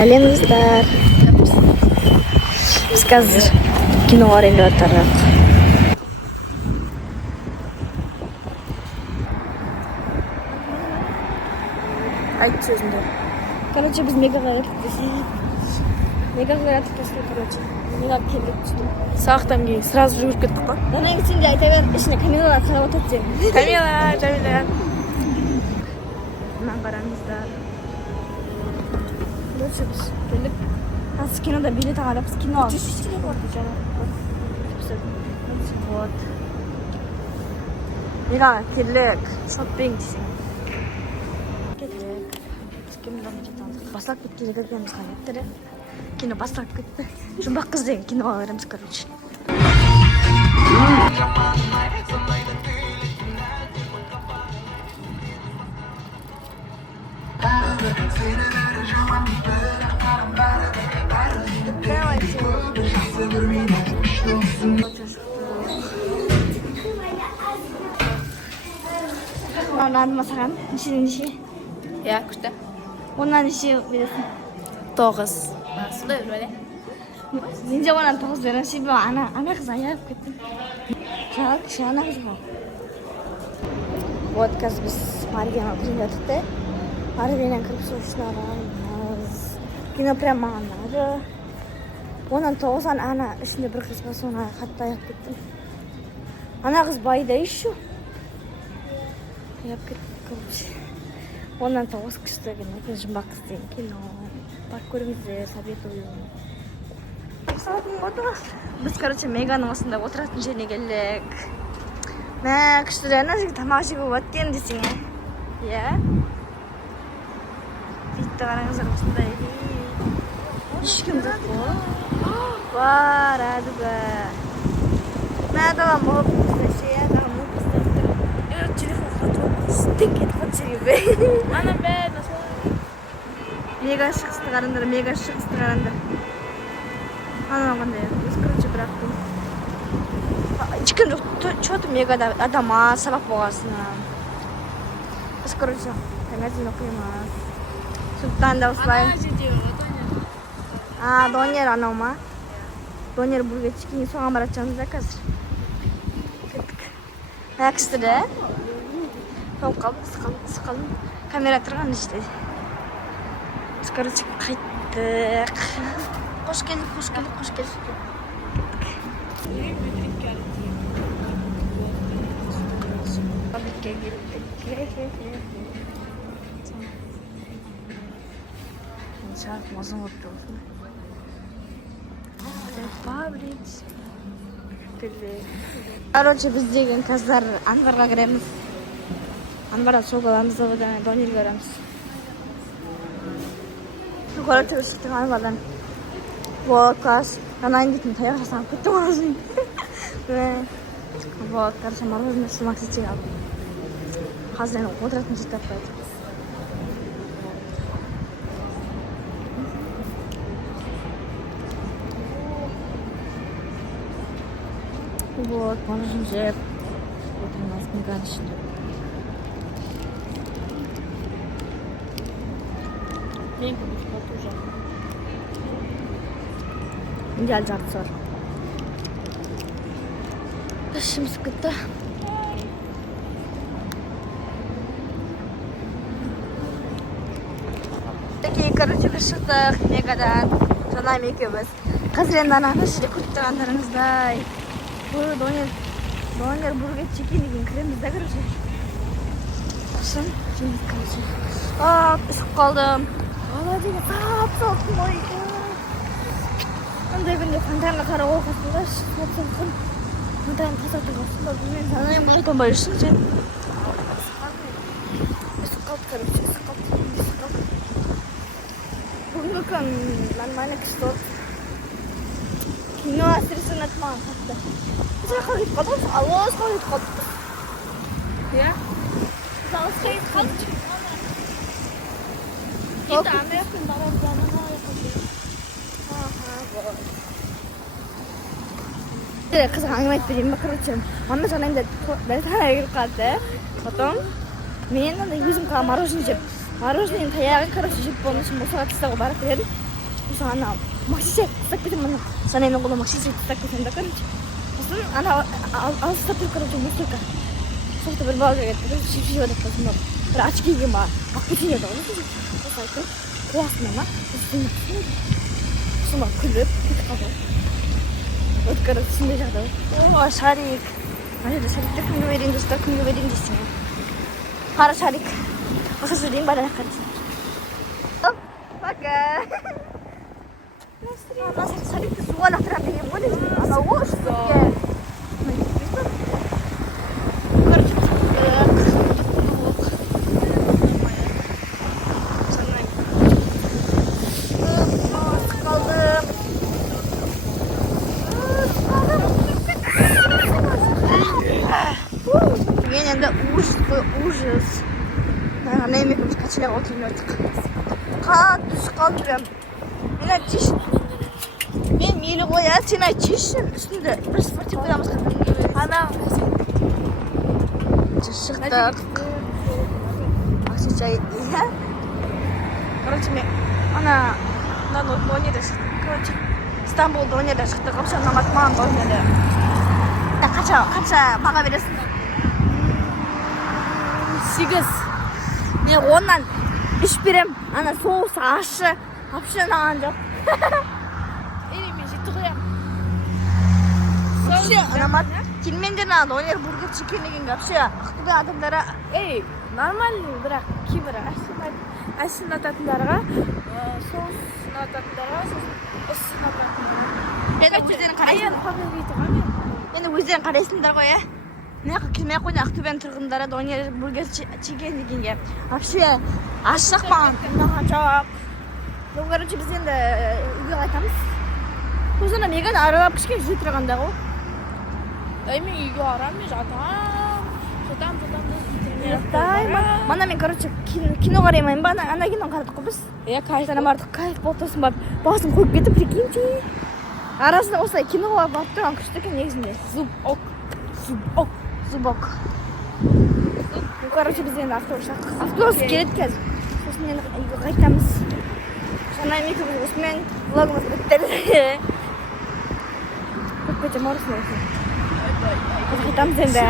Сәлемдер. Біз қазір кино көрейін деп отырмыз. Айт сөзінде. Короче, біз мегаға кеттік. Мегаға кеттік, короче. Мега келдік. Сағақтан кейін сразу жүгіріп кеттік қой. Онан кейін сен де айта бер, ішіне Камилалар қарап отырды сен. Камила, Жамиля. Мынаны қараңыздар. Короче, біз келдік. Қазір кинода билет алып, біз кино алдық. Вот. Мегаға келдік. Шоппинг десең. Басталып кеткен жердеміз қажеттірі. Кино басталып кетті. Жұмбақ қыз деген киноға көреміз, короче. Ondan masakan, nişi. Ya, күшті. Ondan nişi verirsin. 9. Солай böyle. Мен де онан 9 беремін. Себебі ана қыз аяғып кеттім. Кіші ана қыз ғой. Вот, қазір біз Маргияға кіріп жатырды. Маргиядан кіріп сол үшін арамыз. Кино прям маған ұнады. Онан 9-ан ана ішінде бір қыз бар, соны қатты аяғып кеттім. Ана қыз байда еще. Аяғып кеттім, короче. Ondan 9 күшті екен, жұмбақ қыз деген кино. Барып көріңіздер, советую. Сағатын болды. Біз, короче, Меганың осында отыратын жеріне келдік. Мә, күшті ана жерге тамақ жеп өткен десең. Иә? Битті қараңыздар осындай. Ешкім жоқ қой. Бар, әдігі. Мә, далам болып бізде дамып бізді. Телефон қатып стек етіп қат жерге. Ана бәді. Мега шығысты қарандар, мега шығысты қарандар. Анау қандай, біз, короче, бірақ бұл. Ешкім жоқ, что-то мегада адама сабақ болғасына. Біз, короче, таңертең оқимыз. Сондықтан да осылай. Ана жерде Донер. Донер анау ма? Донер бургерчикіне соған баратжамыз да қазір. Кеттік. Кішті де? Тоңып қалып, сықалым. Камера тұрған іште. Біз, короче, қайттық. Қош келдік. Фабрикке кеттік. Шарқ мазым өтті осыны. Фабрикс. Короче, біз деген қазір анбарға кіреміз. Анбарда сок аламыз, донер көреміз. Короче, шықтық анбардан. Вот, класс. Анайын дейтін таяқ жасанып кеттім азын. Вот, короче, мороженое сумақ сетек алып. Қазір отыратын жер таппайды. Вот, мороженое жеп. Отырмыз Меганың ішінде. Мен көмеш бату жақ. Gel cartlar. Başım sıkıntı. Peki karıcı bir şıktık. Megadan. Canayım ekibimiz. Kazrenden ahmış. Rekord çıkanlarınızda. Bu doner burger çekildiğin kremimizde karıcı. Kışın. Şimdi karıcı. Üşük kaldım. Valla değil. Soğuk oy. 근데 반찬을 가러 갔다가 반찬 가서 들어갔어. 나는 뭐 이거 뭘 쓰지? Bugün ben meine gestot. Kino asrisi natma hatta. Sen kayıt kadar Allah kayıt kadar. Ya? Sen kayıt kadar. İşte Amerika'nın davranışlarına yapıyor. 그래서 강요했더니 короче 만나 전화했는데 내 사랑일 것 같아. потом мен енді өзім мороженое жеп мороженое таяғын короче жеп болмасын болса тастауға барып едім. 그래서 하나 막시제 딱 비트면 전에는 걸로 막시제 딱 비트는다 그렇지. 무슨 하나 아스타트 그런 좀 못할까. 소프트 berbagai terus sisi ada pas semua. Terus gigi mah aku sini dong. Terus itu kuas nama terus semua klub kita kabar. Открыть сильно жадал. О, шарик. Аня, шарик так не уверен, что так не уверен здесь. Пара шарик. Посмотрим, баран хотим. Оп, пока. Она шарик сюда на траве не будет. Она вот что. Ужас. Наверное, я меня скачала от немножко. Қатты шыққан прям. Мен айтшы. Мен мейлі қоя, сен айтшы. Үстінде бір спортив қоямыз қандай. Ана. Шықтық. Ақшачай. Короче, мен ана өнерде шықтық. Короче, Стамбулда өнерде шықтық. Вообще, наматман өнерде. Қанша баға бересің? 8. Мен 10-нан 3 берем. Ана соус ашы. Вообще наған жоқ. Мен жетті қоям. Вообще, анамат келмендер наған өнер бургер чекен деген вообще ақтөбе адамдары Нормальный, бірақ кейбір әшін ұнататындарға, соус ұнататындарға, сосын ұнататындарға. Енді өздерің қарайсыңдар ғой, ә? Мына келмей ақ қойды Ақтөбенің тұрғындары донер бургер чекен дегенге. Вообще ашық маған ұнаған жоқ. Короче, біз енді үйге қайтамыз. Көзіне меган аралап кішкене жүре тұрғанда ғой. Мен үйге арамын, жатам. Мана мен, короче, кино қараймайын ба? Ана кино қарадық қой біз. Кайфтан бардық, кайф болды сосын барып, басын қойып кетіп, прикиньте. Арасында осылай киноға барып тұрған күшті екен негізінде. Зубок. Короче, біз енді автобус келеді қазір. Сосын енді үйге қайтамыз. Жаңа екеуміз осымен влогымыз бітті. Көп кетем орысын өсін. Біз қайтамыз енді.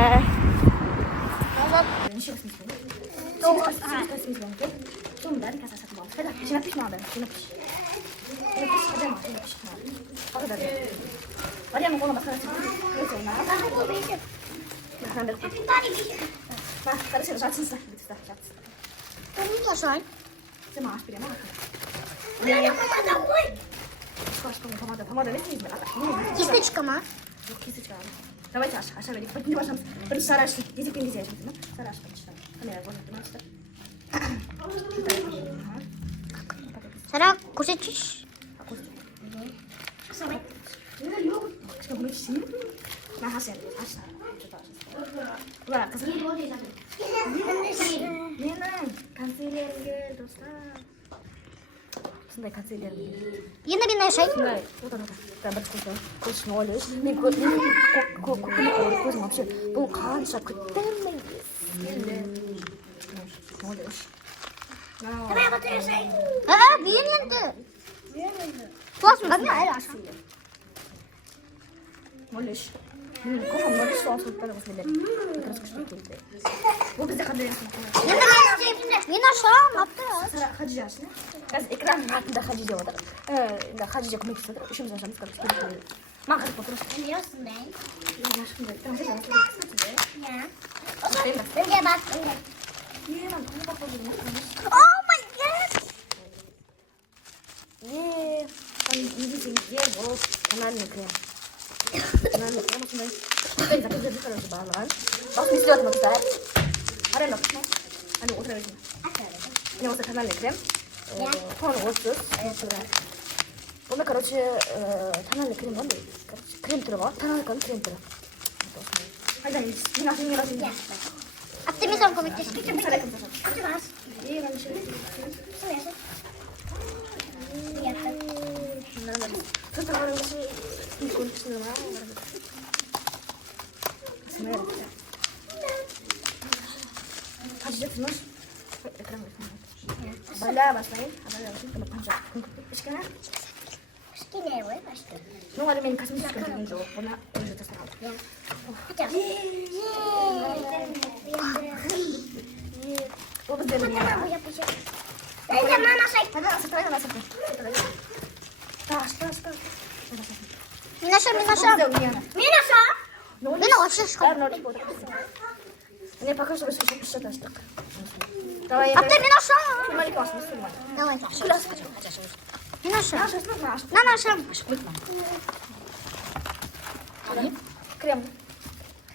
좀 나니까 사서 뭐 살짝 지나피시 나와요. 지나피시. Mariana mau makan nasi. Nah, tadi saya udah selesai. Kamu selesai? Saya mau aspirin mana? Помада лезть из меня. Кисточка, ма? Кисточка. Давайте Аша, не важно. Сарашки, язык не здесь, ну? Сарашки почитаем. Камера, вот это надо. Сара, кусочек. 지금 보이시니? 나 하세요. 아시다. 와, 가서. 얘는 간실리아를 줬어. 근데 간실리아. Енді мен ашай. 네, 오다. 나 맞고 있어. 거기 올려. 네, 거기 вообще. 너 간사 그때문에. 올려. Bilmiyorum. Tuas mı? Ben hayır aşkım. 몰래시. 그럼 머리 쏘아서 따라가서 내. 그래서 그렇게. 뭐 bizde kadar yapıyorsun? Мен ашам, апты. Sıra Hatice aslında. Biz ekran altında Hatice var. Da Hatice koymak istedim. Işimiz aşağımız kalmış. Mağaz fotoğrafı. Biliyorsun ben. Ya aşkım da. Tamam sen Ya. Buraya bak. Oh my god. 예. 아니 이게 뭐 가난해 그냥. 가난해 그냥 무슨 그때 그때 그때 말한. 막 미스터 먹자. 알아 넣고. 아니 옷을 해줘. 아니 옷을 가난해 그냥. 폰 옷을. 오늘 короче 가난해 그냥 뭔데? 크림 들어가. 가난해 건 크림 들어. 아니 이나 생이라 생이야. Aptı son komikte. Hadi bas. İyi ben şöyle. Söyle. Fotoğrafı bir konuşalım ha. Aslında evet. Açacaksınız. Ekran bakın. Bala basmayın. Haber versin. Tamam. Başka ne? 시키네 왜 맛있어? 농아를 맨 가슴 시켜 주는 줄 보나 오늘 저 사람. 하자. 오늘 되느냐? 이제 마마 살. 하나 하나 다 미나샤 미안. 미나샤 누나 вообще что? Не покажу, что это так. Давай. А ты Минаша? Смотри, классно, снимай. Давай. Минаша. Минаша. На наша. Крем.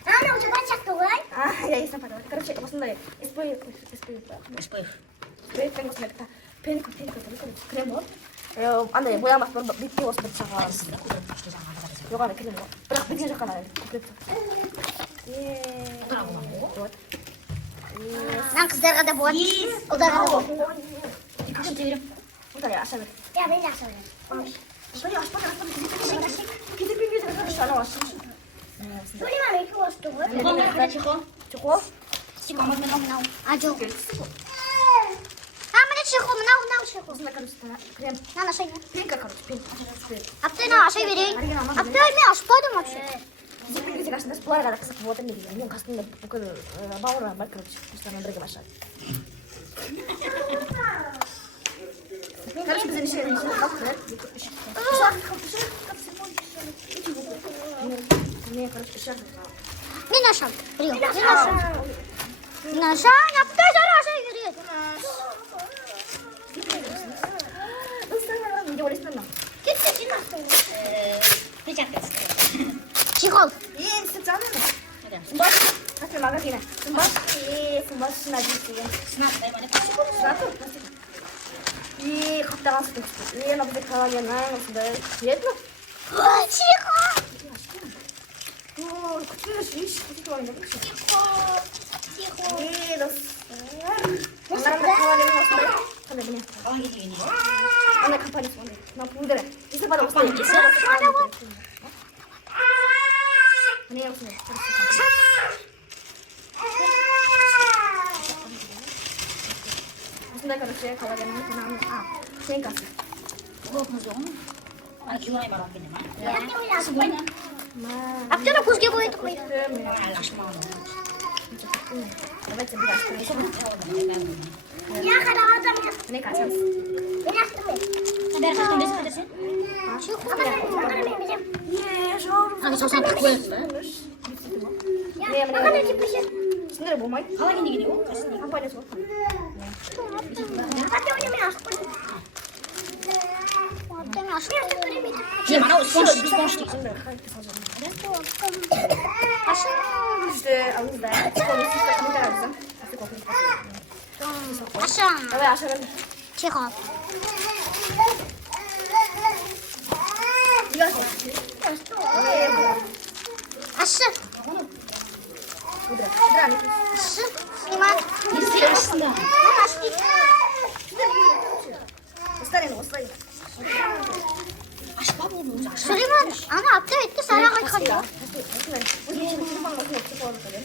Она у тебя чакуй? Я и сам подала. Короче, посмотри. SPF. Спрей крем сметта. Пенка, крем вот. 안돼 뭐야 막 밑에 옷 붙여가. 요가 крем вот. 딱 밑에 잠깐 그랬어. 예. Вот. 난 그대로 다 뭐? 그대로 뭐? Вот я оставлю. Я Минаша. Смотри, аж пока какие-то пингвины хорошо, она вас. 소리만 이렇게 왔어. Чего? 아주. 아무리 치고 나오 치고. Посмотри, короче, крем. 나 наша. Пенка, короче, пенка. А ты на нашей бери. А ты мяш подум вообще. Здесь, конечно, без плана, как вот они видели. Ну, кажется, такой баура, короче, что она дорого машина. Короче, без решения, не, короче, еще 미나샤. 그리고 미나샤. 앞에 나셔 бери. Ну, странно, не говори странно. 지금 예, 진짜 짠해. Сумбаш, как магазина. Сумбаш надеюсь. Сразу. И хаптаған сүтін күшті. Мен абды қаламен осындай светло. 지금 күтіңіз еш күтіп алайын деп 지금 дос. Анарымда қаламен осындай. Қандай бұне? Андай компаниясы ондай. Мына пудра. Есі бада осындай. Міне осындай. осындай, короче, қаламен каналын. Пенкасы. 앞뒤로 보게 보이도 보이. Давайте бирашка. Я когда Мне кажется. 아니 저 사람 구했어요? 신나를 뭐 많이? 가만히 얘기해요. 한 번에서. 그냥 말하고 스펀지. işte ağızda. 아샤. Давай aşağıdan. 지금 아씨. Pudra. 아씨. 이만. 있습니다. Оставим, оставим. 아쉽다고 너무 아쉽다. 수리만 아나 앞뒤로 이렇게 살아갈 거야. 우리 지금 금방 먹고 없을 거 같거든.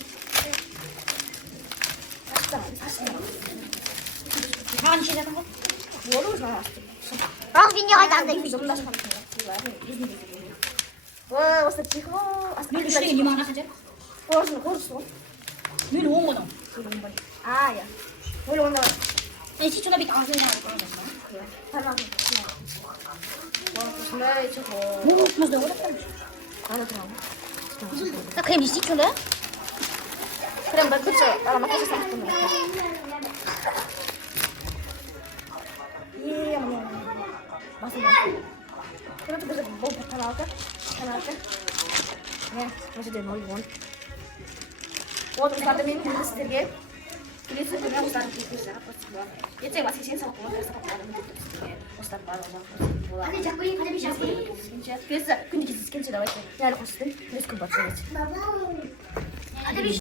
가만히 시작한 거? 뭐로 나왔어? 아 민혁아 안 돼. 너무 나서 와, 왔어 지금. 늘 시간이 니만 하나 하지? 고르스. 늘 오은 거다. 아, 야. 원래 온다. 이 시초나비 다 하세요. 그런 거 있어. 그래. 살아. 와, 조심해 저거. 오, 맞아. 어렵다. 나도 들어. 나 그냥 이 시초네? 그럼 나 그쵸? 나랑 맞춰서 삼십 분. 예, 어머니. 맞습니다. 그래도 그래서 뭐 다 나올까? 다 나올까? 네, 다시 내 머리 원. Вот, usada mesmo quando você vê. Por isso que eu usava aqui já, pode ser. E tem uma assistência com outra essa palavra muito bem. Você para lá. 아니 자꾸 이 가자미 자꾸. 그래서 근데 그 스킨 좀 나와 있어. 야, 이거 쓰. 그래서 그 맞지. 아들이